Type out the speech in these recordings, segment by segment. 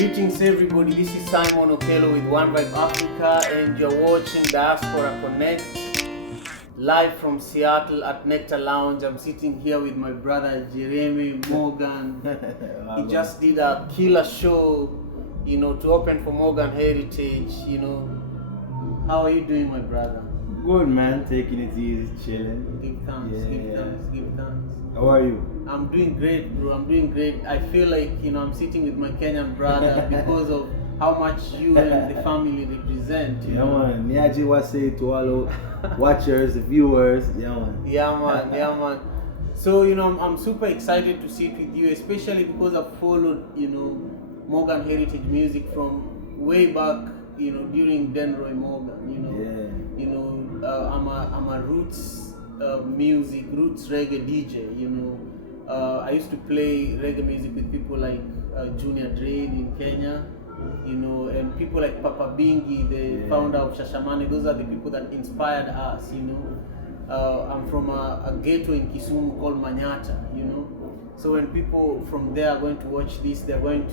Greetings everybody, this is Simon Okelo with One Vibe Africa and you're watching Diaspora Connect live from Seattle at Nectar Lounge. I'm sitting here with my brother Gramps Morgan. He just did a killer show, to open for Morgan Heritage, How are you doing, my brother? Good, man, taking it easy, chilling. Give thanks. How are you? I'm doing great, bro. I'm doing great. I feel like, I'm sitting with my Kenyan brother because of how much you and the family represent. Man. Me actually want to say to all the watchers, the viewers, Yeah, man. So, I'm super excited to sit with you, especially because I've followed, Morgan Heritage music from way back, during Denroy Morgan, I'm a roots music, roots reggae DJ, I used to play reggae music with people like Junior Drade in Kenya, and people like Papa Bingi, the founder of Shashamane. Those are the people that inspired us, I'm from a ghetto in Kisumu called Manyata, So when people from there are going to watch this, they're going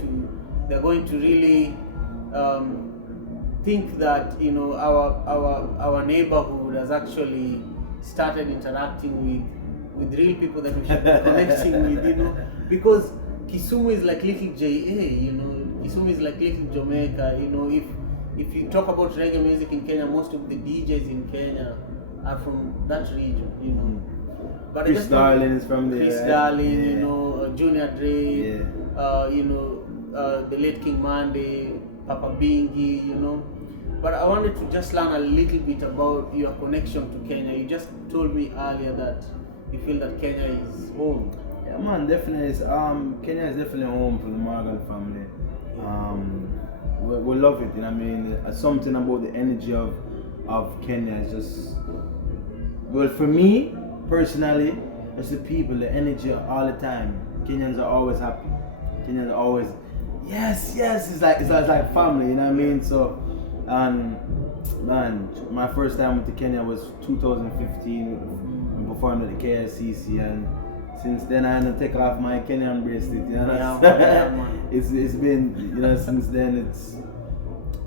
to really think that our neighborhood has actually started interacting with real people that we should be connecting with, because Kisumu is like little JA, Kisumu is like little Jamaica, if you talk about reggae music in Kenya, most of the DJs in Kenya are from that region, But Chris Darling is from there. Chris Darling, Junior Dre, the late King Monday, Papa Bingi, But I wanted to just learn a little bit about your connection to Kenya. You just told me earlier that you feel that Kenya is home. Yeah, man, definitely. Kenya is definitely home for the Morgan family. We love it, something about the energy of Kenya is just, well, for me personally, it's the people, the energy all the time. Kenyans are always happy. Kenyans are always, yes, it's like family, So, and man, my first time with Kenya was 2015. I performed at the KSCC, and since then I had to take off my Kenyan bracelet. It's been, since then it's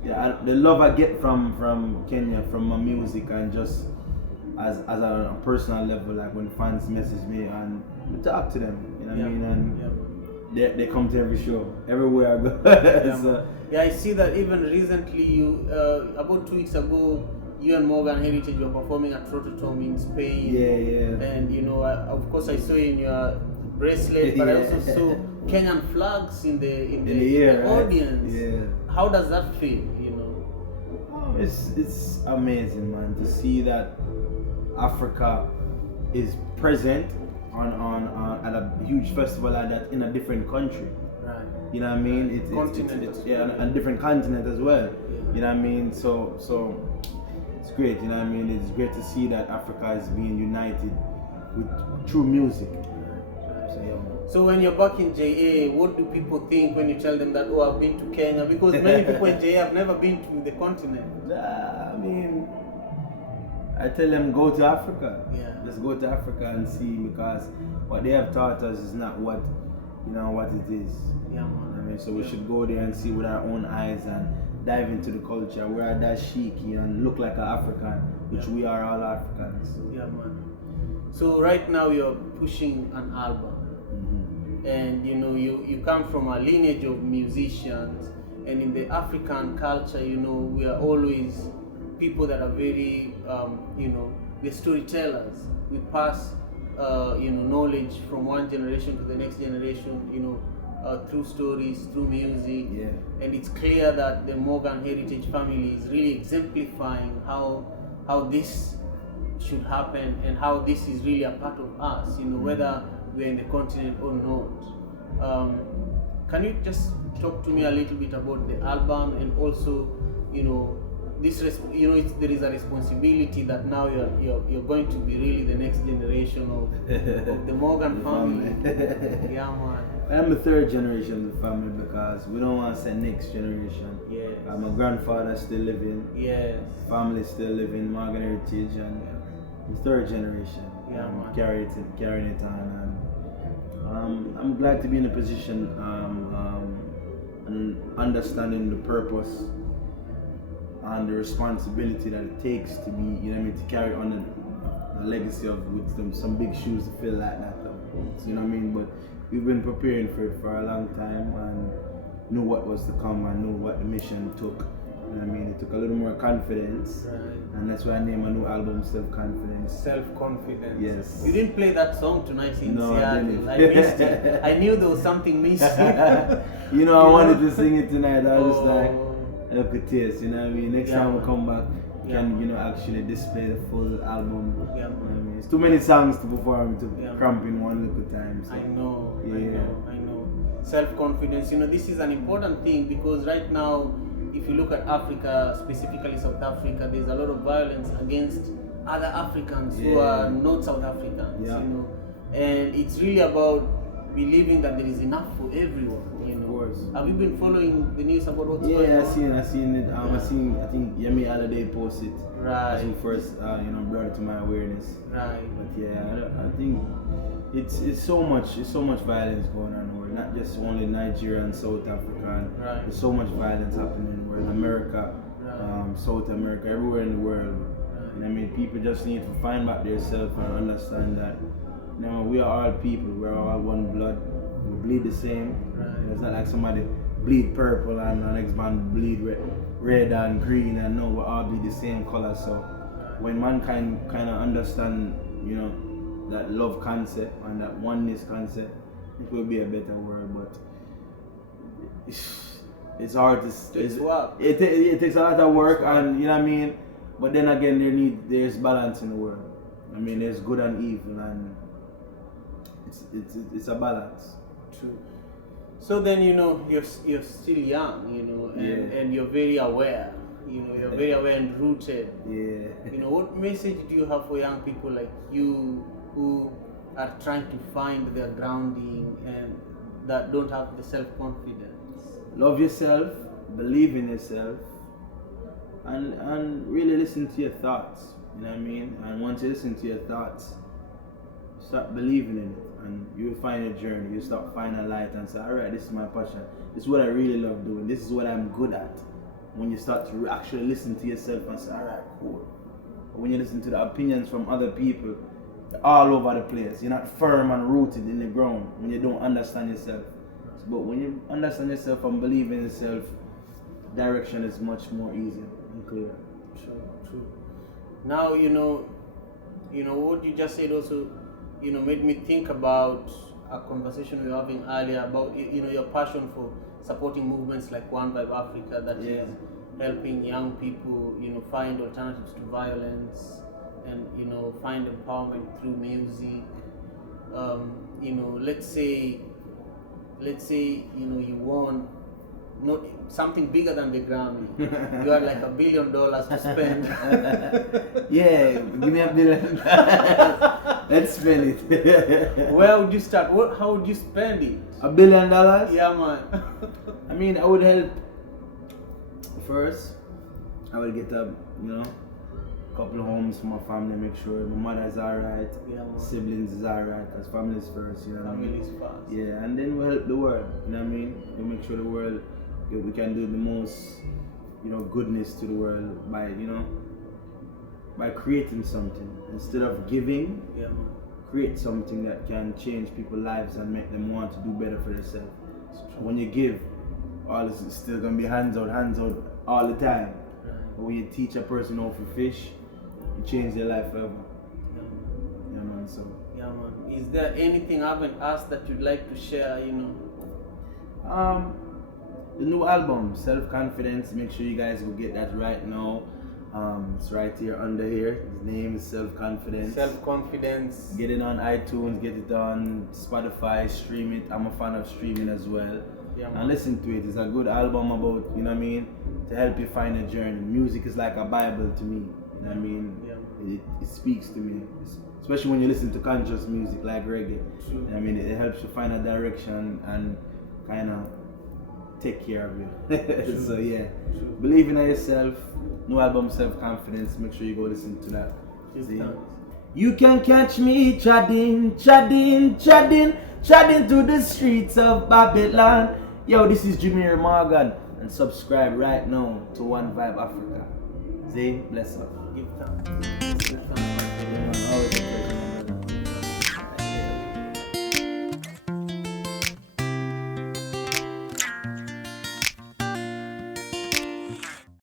the love I get from Kenya, from my music, and just as a personal level, like when fans message me and we talk to them, and they come to every show, everywhere I go. I see that even recently you, about 2 weeks ago, you and Morgan Heritage were performing at Rototom in Spain. And of course I saw in your bracelet, but I also saw Kenyan flags in the audience. How does that feel? It's amazing, man, to see that Africa is present on at a huge festival like that in a different country. Right. It's a different continent as well. So it's great. It's great to see that Africa is being united through music. So when you're back in JA, what do people think when you tell them that, I've been to Kenya? Because many people in JA have never been to the continent. I tell them, go to Africa. Let's go to Africa and see, because what they have taught us is not what it is. So we should go there and see with our own eyes and dive into the culture. We are that cheeky and look like an African, which we are all Africans. So right now you're pushing an album, and you come from a lineage of musicians, and in the African culture, we are always people that are very, we're storytellers. We pass, knowledge from one generation to the next generation, through stories, through music. And it's clear that the Morgan Heritage family is really exemplifying how this should happen and how this is really a part of us, whether we're in the continent or not. Can you just talk to me a little bit about the album, and also, there is a responsibility that now you're going to be really the next generation of the Morgan family. I'm the third generation of the family, because we don't want to say next generation. My grandfather's still living. Family still living, Morgan Heritage, and the third generation. Carrying it on, and I'm glad to be in a position and understanding the purpose and the responsibility that it takes to be, you know what I mean, to carry on a legacy of with some big shoes to fill like that though. So, you know what I mean? But we've been preparing for it for a long time and knew what was to come and knew what the mission took. You know what I mean? It took a little more confidence. Right. And that's why I named my new album Self-Confidence. Self-confidence. Yes. You didn't play that song tonight in No, Seattle. I didn't. I missed it. I knew there was something missing. You know, I wanted to sing it tonight. I was like, Oh. look at this, you know what I mean? Next Yeah, time we man. come back, we Yeah, can, man. you know, actually display the full album. Yeah, You know what I man. mean? It's too many songs to perform to Yeah, cramp in one look at time. So. I know. Yeah. I know. Self-confidence. You know, this is an important thing because right now, if you look at Africa, specifically South Africa, there's a lot of violence against other Africans who Yeah. are not South Africans. Yeah. You know, and it's really about believing that there is enough for everyone. You know. Of course. Have you been following the news about what's going Yeah, on? I seen it. I think Yemi Holiday posted. Right. That's who first, you know, brought it to my awareness. Right. But yeah, I think it's so much violence going on in the world. Not just only Nigeria and South Africa. And Right. there's so much violence happening in the world. America, Right. South America, everywhere in the world. Right. And I mean, people just need to find back themselves and understand that, you know, we are all people. We're all one blood. We bleed the same. Right. It's not like somebody bleed purple and the next man bleed red and green, and no, we all bleed the same color. So when mankind kind of understand, you know, that love concept and that oneness concept, it will be a better world. But it's hard to. It's work. It takes a lot of work, and you know what I mean. But then again, there's balance in the world. I mean, there's good and evil, and it's a balance. True. So then, you know, you're still young, you know, and you're very aware. You know, you're very aware and rooted. Yeah. You know, what message do you have for young people like you who are trying to find their grounding and that don't have the self-confidence? Love yourself, believe in yourself, and really listen to your thoughts. You know what I mean? And once you listen to your thoughts, start believing in it, and you'll find a journey. You start finding a light and say, all right, this is my passion. This is what I really love doing. This is what I'm good at. When you start to actually listen to yourself and say, all right, cool. But when you listen to the opinions from other people, they're all over the place. You're not firm and rooted in the ground when you don't understand yourself. But when you understand yourself and believe in yourself, direction is much more easier and clearer. True. Now, you know what you just said also, you know, made me think about a conversation we were having earlier about, you know, your passion for supporting movements like One Vibe Africa that is helping young people, you know, find alternatives to violence and, you know, find empowerment through music. You know, let's say, you know, you won not something bigger than the Grammy. You had like $1 billion to spend. Yeah, give me $1 billion. Let's spend it. Where would you start? How would you spend it? $1 billion? Yeah, man. I mean, I would help. First, I would get a couple of homes for my family, make sure my mother's alright, siblings is alright, because family is first, you know what I mean? Family is first. Yeah, and then we help the world, you know what I mean? We make sure the world, we can do the most, you know, goodness to the world by, you know, by creating something. Instead of giving, create something that can change people's lives and make them want to do better for themselves. When you give, all this is still gonna be hands out all the time. But when you teach a person how to fish, you change their life forever. Yeah, man. So. Yeah, man. Is there anything I haven't asked that you'd like to share? You know. The new album, Self-Confidence. Make sure you guys will get that right now. It's right here under here. His name is Self-Confidence. Self-confidence. Get it on iTunes, get it on Spotify, stream it. I'm a fan of streaming as well. Yeah, and listen to it. It's a good album about, you know what I mean, to help you find a journey. Music is like a Bible to me. You know what I mean? Yeah. It speaks to me. Especially when you listen to conscious music like reggae. True. You know I mean, it helps you find a direction and kind of take care of you. So yeah, believe in yourself. New album, Self-Confidence. Make sure you go listen to that. You can catch me chadding through the streets of Babylon. Yo, this is Jemere Morgan, and subscribe right now to One Vibe Africa. See, bless up. Give thanks.